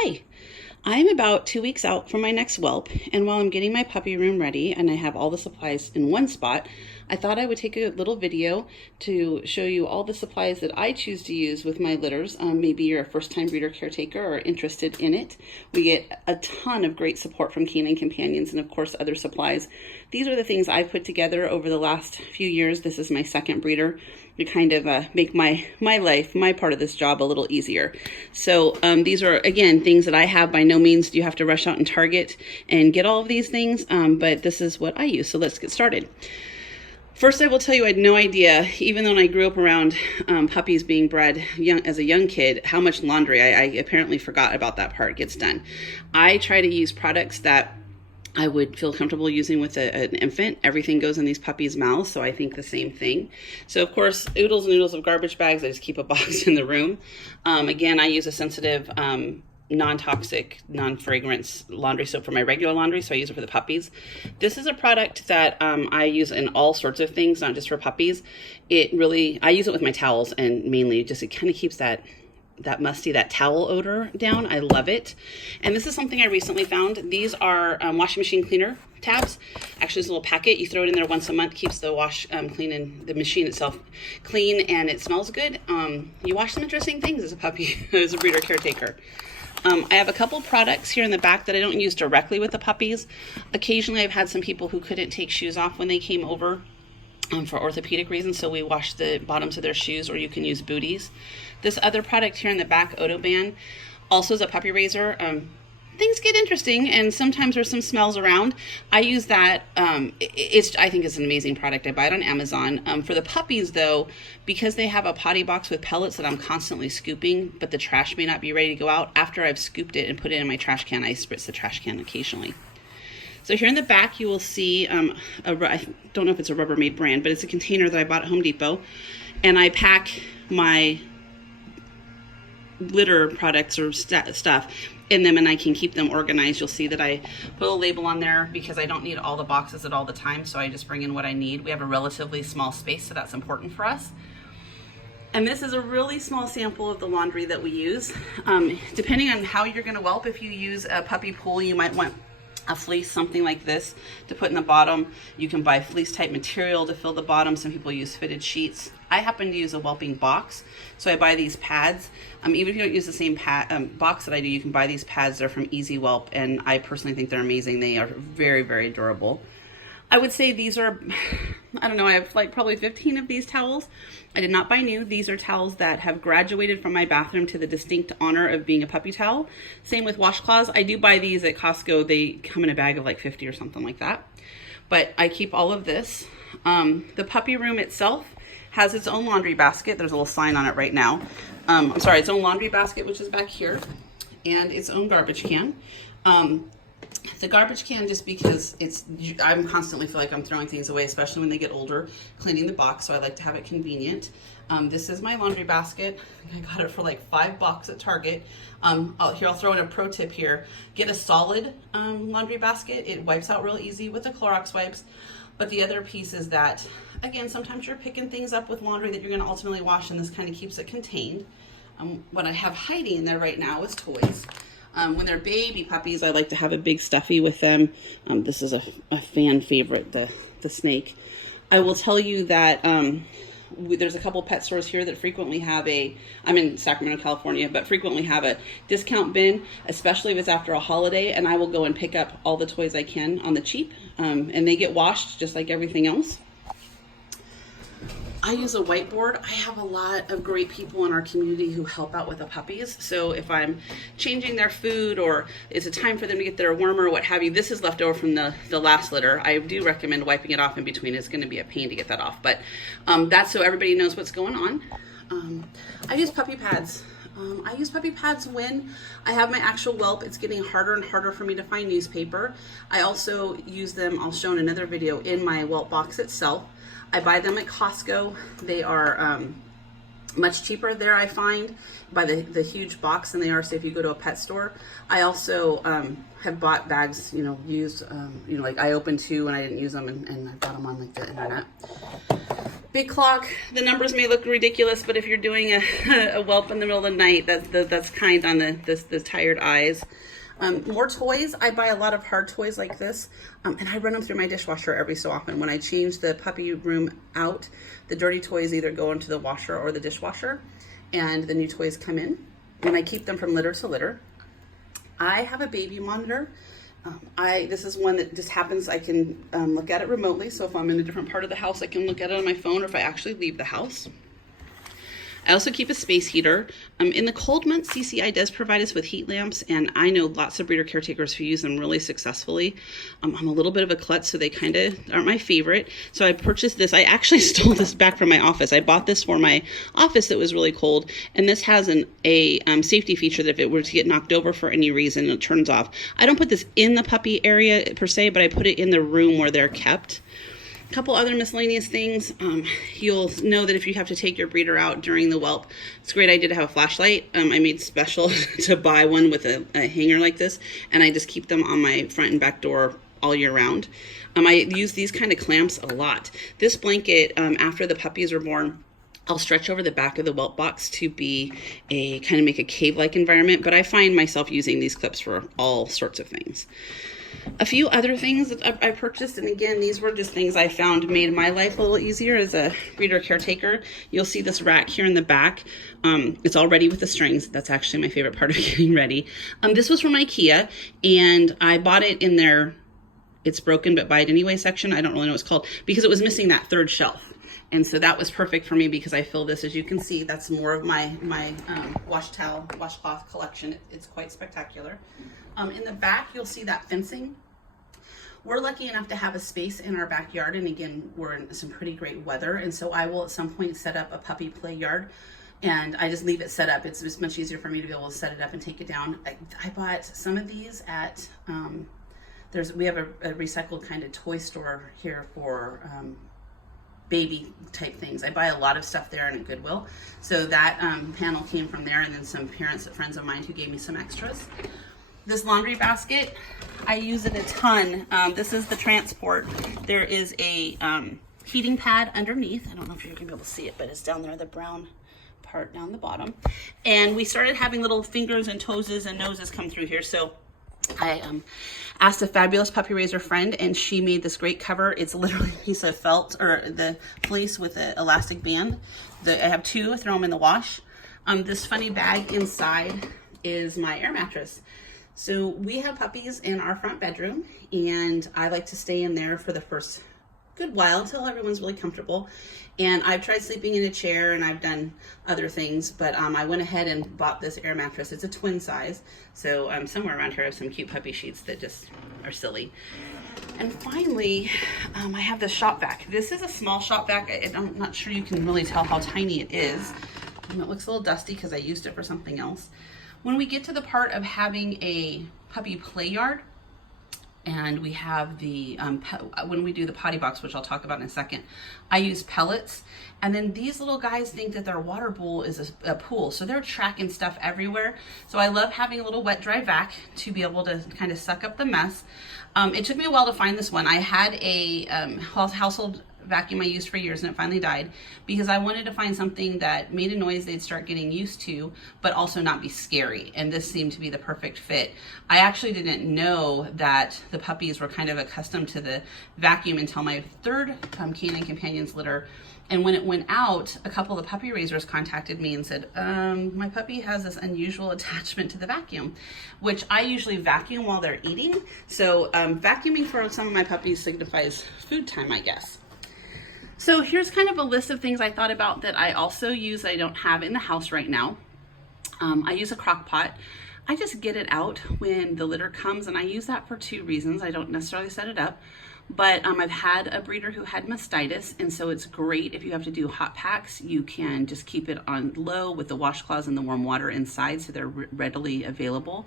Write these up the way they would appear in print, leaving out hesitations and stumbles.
Hi, I'm about 2 weeks out from my next whelp, and while I'm getting my puppy room ready and I have all the supplies in one spot, I thought I would take a little video to show you all the supplies that I choose to use with my litters. Maybe you're a first-time breeder caretaker or interested in it. We get a ton of great support from Canine Companions and of course other supplies. These are the things I've put together over the last few years. This is my second breeder to kind of make my life, my part of this job a little easier. So these are, again, things that I have. By no means do you have to rush out and Target and get all of these things, but this is what I use. So let's get started. First, I will tell you I had no idea, even though I grew up around puppies being bred as a young kid, how much laundry, I apparently forgot about that part, gets done. I try to use products that I would feel comfortable using with an infant. Everything goes in these puppies' mouths, so I think the same thing. So of course, oodles and oodles of garbage bags. I just keep a box in the room. Again, I use a sensitive, non-toxic, non-fragrance laundry soap for my regular laundry, so I use it for the puppies. This is a product that I use in all sorts of things, not just for puppies. I use it with my towels, and mainly just it kind of keeps that musty, that towel odor down. I love it. And this is something I recently found. These are washing machine cleaner tabs. Actually, it's a little packet. You throw it in there once a month, keeps the wash clean and the machine itself clean, and it smells good. You wash some interesting things as a puppy, as a breeder caretaker. I have a couple products here in the back that I don't use directly with the puppies. Occasionally, I've had some people who couldn't take shoes off when they came over for orthopedic reasons, so we wash the bottoms of their shoes, or you can use booties. This other product here in the back, Odoban, also is a puppy razor. Things get interesting, and sometimes there's some smells around. I use that. I think it's an amazing product. I buy it on Amazon. For the puppies, though, because they have a potty box with pellets that I'm constantly scooping, but the trash may not be ready to go out, after I've scooped it and put it in my trash can, I spritz the trash can occasionally. So here in the back, you will see, I don't know if it's a Rubbermaid brand, but it's a container that I bought at Home Depot. And I pack my litter products or stuff in them, and I can keep them organized. You'll see that I put a label on there because I don't need all the boxes at all the time, so I just bring in what I need. We have a relatively small space, so that's important for us. And this is a really small sample of the laundry that we use. Depending on how you're gonna whelp, if you use a puppy pool, you might want a fleece, something like this, to put in the bottom. You can buy fleece type material to fill the bottom. Some people use fitted sheets. I happen to use a whelping box, so I buy these pads. Even if you don't use the same box that I do, you can buy these pads. They're from Easy Whelp, and I personally think they're amazing. They are very, very durable. I would say these are, I don't know, I have like probably 15 of these towels. I did not buy new. These are towels that have graduated from my bathroom to the distinct honor of being a puppy towel. Same with washcloths. I do buy these at Costco. They come in a bag of like 50 or something like that. But I keep all of this. The puppy room itself has its own laundry basket. There's a little sign on it right now. Its own laundry basket, which is back here, and its own garbage can. The garbage can, just because I'm constantly feel like I'm throwing things away, especially when they get older, cleaning the box, so I like to have it convenient. This is my laundry basket. I got it for like $5 at Target. I'll throw in a pro tip here. Get a solid laundry basket. It wipes out real easy with the Clorox wipes. But the other piece is that, again, sometimes you're picking things up with laundry that you're going to ultimately wash, and this kind of keeps it contained. What I have hiding in there right now is toys. When they're baby puppies, I like to have a big stuffy with them. This is a fan favorite, the snake. I will tell you that there's a couple pet stores here that frequently have I'm in Sacramento, California, but frequently have a discount bin, especially if it's after a holiday, and I will go and pick up all the toys I can on the cheap, and they get washed just like everything else. I use a whiteboard. I have a lot of great people in our community who help out with the puppies. So if I'm changing their food, or it's a time for them to get their worm or what have you, this is left over from the last litter. I do recommend wiping it off in between. It's going to be a pain to get that off, but that's so everybody knows what's going on. I use puppy pads. I use puppy pads when I have my actual whelp. It's getting harder and harder for me to find newspaper. I also use them, I'll show in another video, in my whelp box itself. I buy them at Costco. They are much cheaper there, I find, by the huge box than they are, say, if you go to a pet store. I also have bought bags, used, like I opened two and I didn't use them, and I bought them on like the internet. Big clock. The numbers may look ridiculous, but if you're doing a whelp in the middle of the night, that's kind on the tired eyes. More toys. I buy a lot of hard toys like this, and I run them through my dishwasher every so often. When I change the puppy room out, the dirty toys either go into the washer or the dishwasher, and the new toys come in, and I keep them from litter to litter. I have a baby monitor. This is one that just happens, I can look at it remotely. So if I'm in a different part of the house, I can look at it on my phone, or if I actually leave the house. I also keep a space heater. In the cold months, CCI does provide us with heat lamps, and I know lots of breeder caretakers who use them really successfully. I'm a little bit of a klutz, so they kind of aren't my favorite. So I purchased this. I actually stole this back from my office. I bought this for my office that was really cold, and this has a safety feature that if it were to get knocked over for any reason, it turns off. I don't put this in the puppy area per se, but I put it in the room where they're kept. A couple other miscellaneous things. You'll know that if you have to take your breeder out during the whelp, it's a great idea to have a flashlight. I made special to buy one with a hanger like this, and I just keep them on my front and back door all year round. I use these kind of clamps a lot. This blanket, after the puppies are born, I'll stretch over the back of the whelp box to be make a cave-like environment, but I find myself using these clips for all sorts of things. A few other things that I purchased, and again, these were just things I found made my life a little easier as a breeder caretaker. You'll see this rack here in the back. It's all ready with the strings. That's actually my favorite part of getting ready. This was from IKEA, and I bought it in their "it's broken but buy it anyway" section. I don't really know what it's called, because it was missing that third shelf. And so that was perfect for me, because I fill this, as you can see, that's more of my washcloth collection. It's quite spectacular. In the back, you'll see that fencing. We're lucky enough to have a space in our backyard, and again, we're in some pretty great weather, and so I will at some point set up a puppy play yard, and I just leave it set up. It's just much easier for me to be able to set it up and take it down. I bought some of these at, we have a recycled kind of toy store here for baby type things. I buy a lot of stuff there and at Goodwill. So that panel came from there, and then some friends of mine who gave me some extras. This laundry basket, I use it a ton. This is the transport. There is a heating pad underneath. I don't know if you're gonna be able to see it, but it's down there, the brown part down the bottom. And we started having little fingers and toeses and noses come through here. So I asked a fabulous puppy raiser friend, and she made this great cover. It's literally a piece of felt, or the fleece with an elastic band. I have two, I throw them in the wash. This funny bag inside is my air mattress. So we have puppies in our front bedroom, and I like to stay in there for the first good while until everyone's really comfortable. And I've tried sleeping in a chair, and I've done other things, but I went ahead and bought this air mattress. It's a twin size, so somewhere around here I have some cute puppy sheets that just are silly. And finally, I have this shop vac. This is a small shop vac. I'm not sure you can really tell how tiny it is. And it looks a little dusty because I used it for something else. When we get to the part of having a puppy play yard, and we have the, when we do the potty box, which I'll talk about in a second, I use pellets. And then these little guys think that their water bowl is a pool. So they're tracking stuff everywhere. So I love having a little wet, dry vac to be able to kind of suck up the mess. It took me a while to find this one. I had a household vacuum I used for years, and it finally died, because I wanted to find something that made a noise they'd start getting used to, but also not be scary. And this seemed to be the perfect fit. I actually didn't know that the puppies were kind of accustomed to the vacuum until my third canine companions litter. And when it went out, a couple of the puppy raisers contacted me and said, my puppy has this unusual attachment to the vacuum, which I usually vacuum while they're eating. So vacuuming for some of my puppies signifies food time, I guess. So here's kind of a list of things I thought about that I also use that I don't have in the house right now. I use a crock pot. I just get it out when the litter comes, and I use that for two reasons. I don't necessarily set it up, but I've had a breeder who had mastitis, and so it's great if you have to do hot packs. You can just keep it on low with the washcloths and the warm water inside, so they're readily available.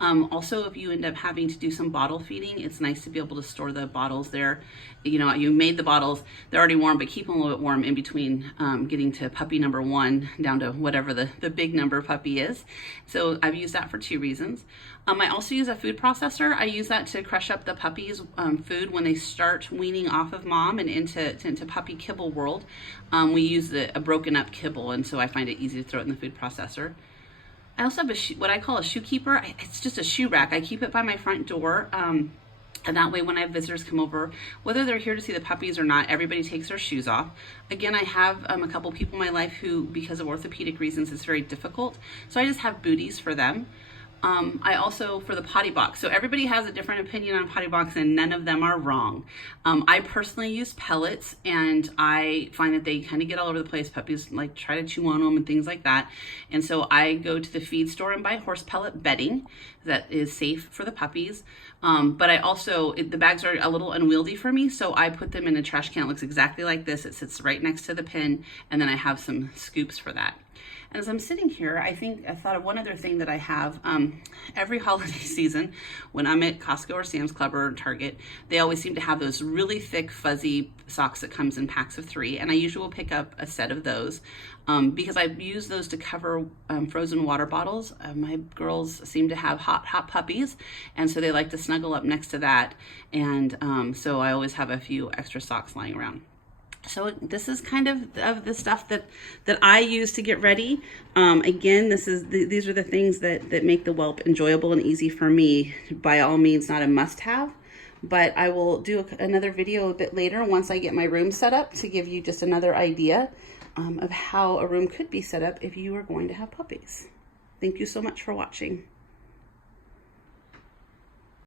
Also, if you end up having to do some bottle feeding, it's nice to be able to store the bottles there. You know, you made the bottles, they're already warm, but keep them a little bit warm in between getting to puppy number 1 down to whatever the big number puppy is. So I've used that for 2 reasons. I also use a food processor. I use that to crush up the puppy's food when they start weaning off of mom and into puppy kibble world. We use a broken up kibble, and so I find it easy to throw it in the food processor. I also have what I call a shoe keeper. It's just a shoe rack. I keep it by my front door. And that way when I have visitors come over, whether they're here to see the puppies or not, everybody takes their shoes off. Again, I have a couple people in my life who, because of orthopedic reasons, it's very difficult. So I just have booties for them. I also, for the potty box, so everybody has a different opinion on potty box and none of them are wrong. I personally use pellets and I find that they kind of get all over the place. Puppies like try to chew on them and things like that. And so I go to the feed store and buy horse pellet bedding that is safe for the puppies. But I also, the bags are a little unwieldy for me, so I put them in a trash can. It looks exactly like this. It sits right next to the pen, and then I have some scoops for that. And as I'm sitting here, I thought of one other thing that I have. Every holiday season, when I'm at Costco or Sam's Club or Target, they always seem to have those really thick, fuzzy socks that comes in packs of 3. And I usually will pick up a set of those because I use those to cover frozen water bottles. My girls seem to have hot puppies, and so they like to snuggle up next to that. And so I always have a few extra socks lying around. So this is kind of the stuff that I use to get ready. Again, these are the things that make the whelp enjoyable and easy for me. By all means, not a must-have, but I will do another video a bit later once I get my room set up to give you just another idea of how a room could be set up if you are going to have puppies. Thank you so much for watching.